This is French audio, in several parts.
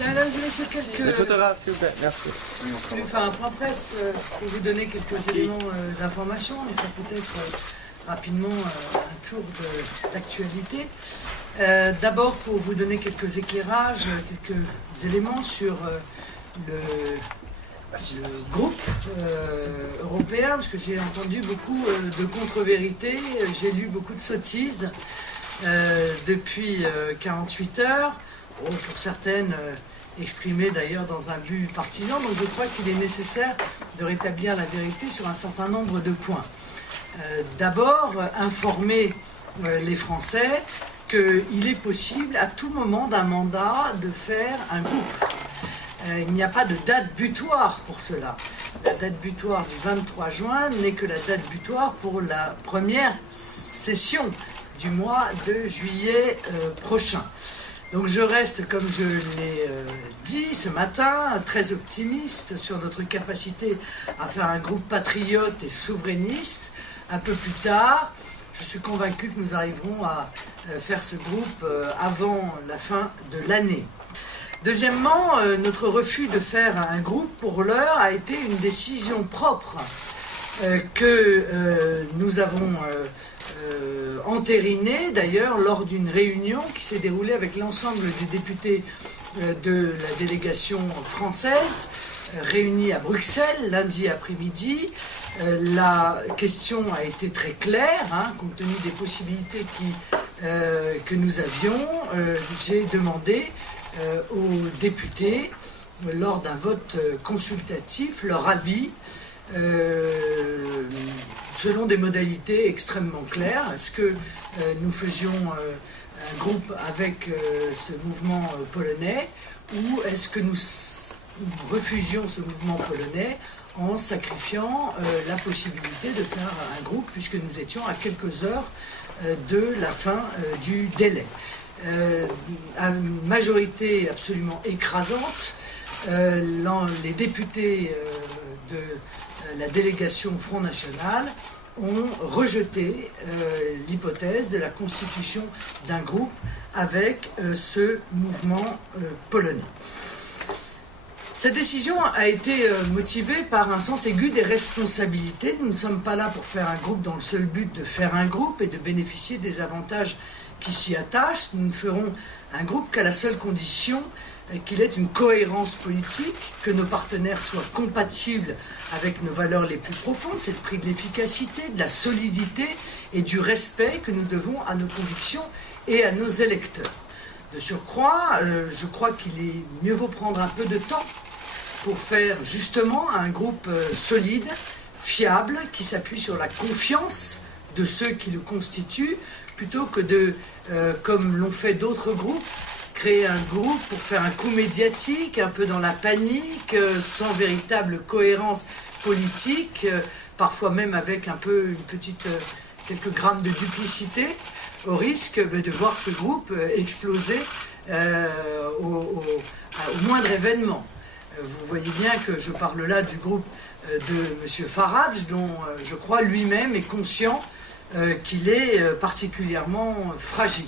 Mesdames et messieurs, Les photographes, s'il vous plaît, merci. Je vais faire un point presse pour vous donner quelques éléments d'information et faire peut-être rapidement un tour de l'actualité. D'abord, pour vous donner quelques éclairages, quelques éléments sur le groupe européen, parce que j'ai entendu beaucoup de contre-vérités, j'ai lu beaucoup de sottises depuis 48 heures, pour certaines exprimées d'ailleurs dans un but partisan, donc je crois qu'il est nécessaire de rétablir la vérité sur un certain nombre de points. D'abord, informer les Français qu'il est possible à tout moment d'un mandat de faire un groupe. Il n'y a pas de date butoir pour cela. La date butoir du 23 juin n'est que la date butoir pour la première session du mois de juillet prochain. Donc je reste, comme je l'ai dit ce matin, très optimiste sur notre capacité à faire un groupe patriote et souverainiste. Un peu plus tard, je suis convaincu que nous arriverons à faire ce groupe avant la fin de l'année. Deuxièmement, notre refus de faire un groupe pour l'heure a été une décision propre que nous avons entérinée d'ailleurs lors d'une réunion qui s'est déroulée avec l'ensemble des députés de la délégation française réunis à Bruxelles lundi après-midi. La question a été très claire, compte tenu des possibilités que nous avions. J'ai demandé aux députés, lors d'un vote consultatif, leur avis selon des modalités extrêmement claires. Est-ce que nous faisions un groupe avec ce mouvement polonais ou est-ce que nous refusions ce mouvement polonais en sacrifiant la possibilité de faire un groupe puisque nous étions à quelques heures de la fin du délai. À une majorité absolument écrasante, les députés de la délégation Front National ont rejeté l'hypothèse de la constitution d'un groupe avec ce mouvement polonais. Cette décision a été motivée par un sens aigu des responsabilités. Nous ne sommes pas là pour faire un groupe dans le seul but de faire un groupe et de bénéficier des avantages qui s'y attachent. Nous ne ferons un groupe qu'à la seule condition qu'il ait une cohérence politique, que nos partenaires soient compatibles avec nos valeurs les plus profondes, c'est le prix de l'efficacité, de la solidité et du respect que nous devons à nos convictions et à nos électeurs. De surcroît, je crois qu'il est mieux vaut prendre un peu de temps pour faire justement un groupe solide, fiable, qui s'appuie sur la confiance de ceux qui le constituent, plutôt que de, comme l'ont fait d'autres groupes, créer un groupe pour faire un coup médiatique, un peu dans la panique, sans véritable cohérence politique, parfois même avec un peu quelques grammes de duplicité, au risque de voir ce groupe exploser au moindre événement. Vous voyez bien que je parle là du groupe de M. Farage, dont je crois lui-même est conscient qu'il est particulièrement fragile.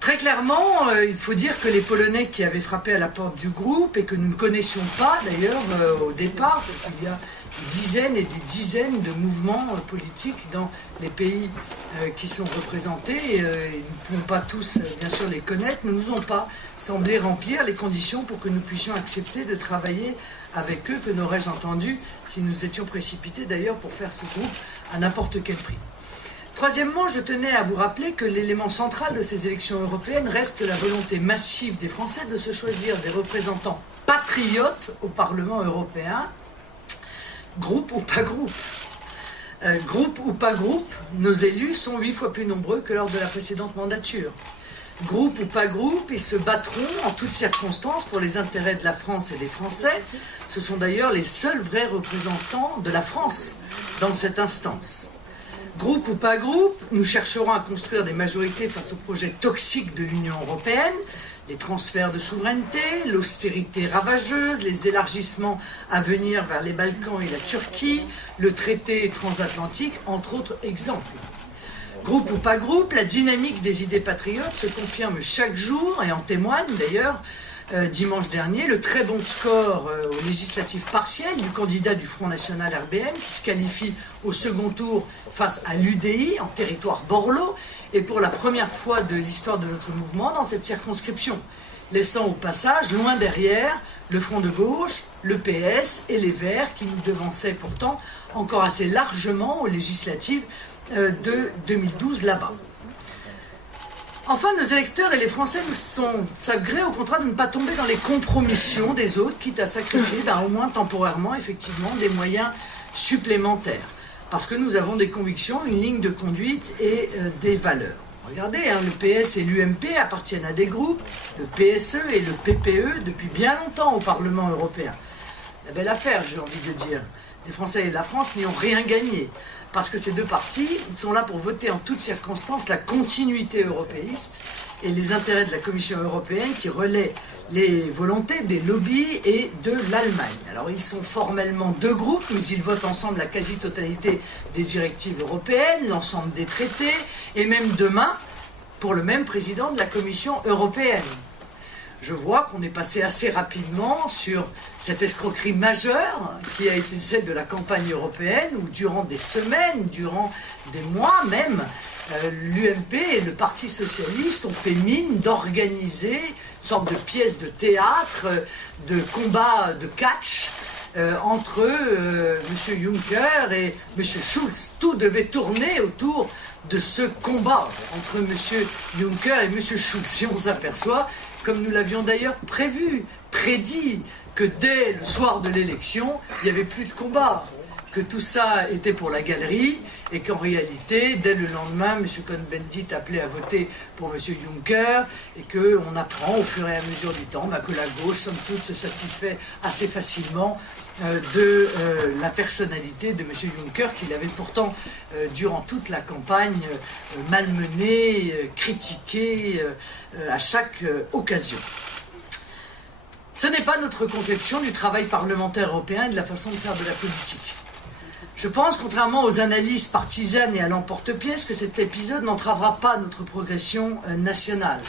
Très clairement, il faut dire que les Polonais qui avaient frappé à la porte du groupe, et que nous ne connaissions pas d'ailleurs au départ, c'est qu'il y a des dizaines et des dizaines de mouvements politiques dans les pays qui sont représentés, et nous ne pouvons pas tous bien sûr les connaître, ne nous ont pas semblé remplir les conditions pour que nous puissions accepter de travailler avec eux, que n'aurais-je entendu si nous étions précipités d'ailleurs pour faire ce groupe à n'importe quel prix. Troisièmement, je tenais à vous rappeler que l'élément central de ces élections européennes reste la volonté massive des Français de se choisir des représentants patriotes au Parlement européen, groupe ou pas groupe. Groupe ou pas groupe, nos élus sont 8 fois plus nombreux que lors de la précédente mandature. Groupe ou pas groupe, ils se battront en toutes circonstances pour les intérêts de la France et des Français. Ce sont d'ailleurs les seuls vrais représentants de la France dans cette instance. Groupe ou pas groupe, nous chercherons à construire des majorités face aux projets toxiques de l'Union européenne, les transferts de souveraineté, l'austérité ravageuse, les élargissements à venir vers les Balkans et la Turquie, le traité transatlantique, entre autres exemples. Groupe ou pas groupe, la dynamique des idées patriotes se confirme chaque jour et en témoigne d'ailleurs dimanche dernier le très bon score aux législatives partielles du candidat du Front National RBM qui se qualifie au second tour face à l'UDI en territoire borloo et pour la première fois de l'histoire de notre mouvement dans cette circonscription, laissant au passage, loin derrière, le Front de gauche, le PS et les Verts qui nous devançaient pourtant encore assez largement aux législatives de 2012 là-bas. Enfin, nos électeurs et les Français savent gré au contraire de ne pas tomber dans les compromissions des autres, quitte à sacrifier, au moins temporairement, effectivement, des moyens supplémentaires. Parce que nous avons des convictions, une ligne de conduite et des valeurs. Regardez, le PS et l'UMP appartiennent à des groupes, le PSE et le PPE, depuis bien longtemps au Parlement européen. La belle affaire, j'ai envie de dire. Les Français et la France n'y ont rien gagné. Parce que ces deux partis sont là pour voter en toutes circonstances la continuité européiste et les intérêts de la Commission européenne qui relaient les volontés des lobbies et de l'Allemagne. Alors ils sont formellement deux groupes, mais ils votent ensemble la quasi-totalité des directives européennes, l'ensemble des traités, et même demain pour le même président de la Commission européenne. Je vois qu'on est passé assez rapidement sur cette escroquerie majeure qui a été celle de la campagne européenne où durant des semaines, durant des mois même, l'UMP et le Parti socialiste ont fait mine d'organiser une sorte de pièce de théâtre, de combat de catch entre M. Juncker et M. Schulz. Tout devait tourner autour de ce combat entre M. Juncker et M. Schulz. Et on s'aperçoit, comme nous l'avions d'ailleurs prédit, que dès le soir de l'élection, il n'y avait plus de combat, que tout ça était pour la galerie, et qu'en réalité, dès le lendemain, M. Cohn-Bendit appelait à voter pour M. Juncker, et qu'on apprend au fur et à mesure du temps que la gauche, somme toute, se satisfait assez facilement de la personnalité de M. Juncker, qu'il avait pourtant, durant toute la campagne, malmené, critiqué à chaque occasion. Ce n'est pas notre conception du travail parlementaire européen et de la façon de faire de la politique. Je pense, contrairement aux analyses partisanes et à l'emporte-pièce, que cet épisode n'entravera pas notre progression nationale.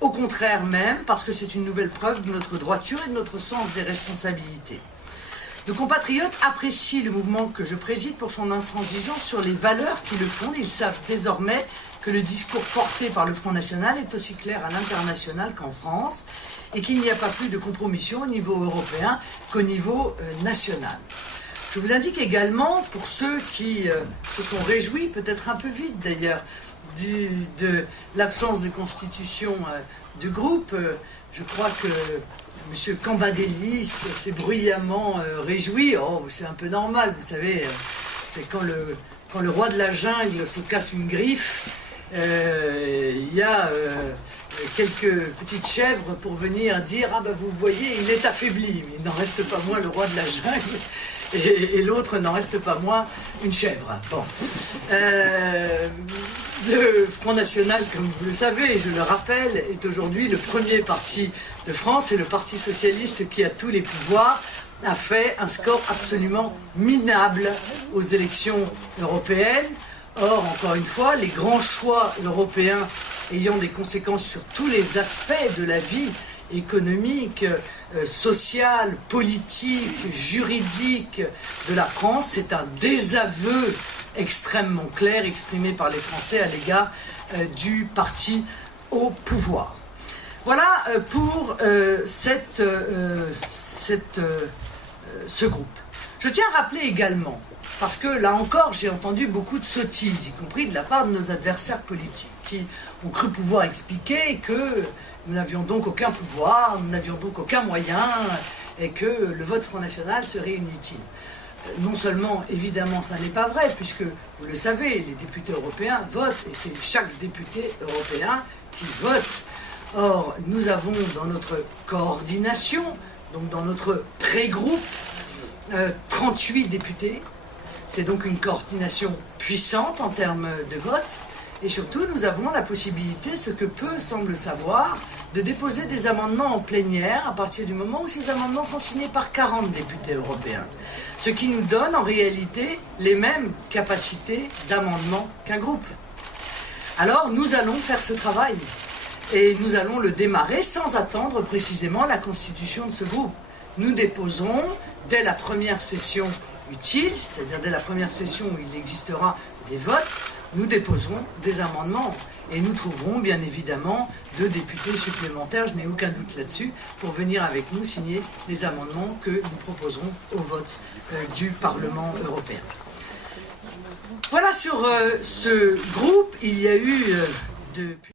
Au contraire même, parce que c'est une nouvelle preuve de notre droiture et de notre sens des responsabilités. Nos compatriotes apprécient le mouvement que je préside pour son intransigeance sur les valeurs qui le fondent. Ils savent désormais que le discours porté par le Front National est aussi clair à l'international qu'en France et qu'il n'y a pas plus de compromission au niveau européen qu'au niveau national. Je vous indique également, pour ceux qui se sont réjouis, peut-être un peu vite d'ailleurs, de l'absence de constitution du groupe, je crois que M. Cambadélis s'est bruyamment réjoui. Oh, c'est un peu normal, vous savez, c'est quand le roi de la jungle se casse une griffe, il y a quelques petites chèvres pour venir dire « Ah ben vous voyez, il est affaibli, mais il n'en reste pas moins le roi de la jungle. » Et l'autre n'en reste pas moins une chèvre. Bon. Le Front National, comme vous le savez, je le rappelle, est aujourd'hui le premier parti de France et le Parti Socialiste qui a tous les pouvoirs a fait un score absolument minable aux élections européennes. Or, encore une fois, les grands choix européens ayant des conséquences sur tous les aspects de la vie économique, sociale, politique, juridique de la France, c'est un désaveu extrêmement clair exprimé par les Français à l'égard du parti au pouvoir. Voilà pour ce groupe. Je tiens à rappeler également, parce que là encore j'ai entendu beaucoup de sottises, y compris de la part de nos adversaires politiques, qui ont cru pouvoir expliquer que nous n'avions donc aucun pouvoir, nous n'avions donc aucun moyen, et que le vote Front National serait inutile. Non seulement, évidemment, ça n'est pas vrai, puisque, vous le savez, les députés européens votent, et c'est chaque député européen qui vote. Or, nous avons dans notre coordination, donc dans notre pré-groupe, 38 députés. C'est donc une coordination puissante en termes de vote. Et surtout, nous avons la possibilité, ce que peu semblent savoir, de déposer des amendements en plénière à partir du moment où ces amendements sont signés par 40 députés européens. Ce qui nous donne en réalité les mêmes capacités d'amendement qu'un groupe. Alors, nous allons faire ce travail. et nous allons le démarrer sans attendre précisément la constitution de ce groupe. Nous déposerons dès la première session utile, c'est-à-dire dès la première session où il existera des votes, nous déposerons des amendements et nous trouverons bien évidemment 2 députés supplémentaires, je n'ai aucun doute là-dessus, pour venir avec nous signer les amendements que nous proposerons au vote du Parlement européen. Voilà, sur ce groupe, il y a eu depuis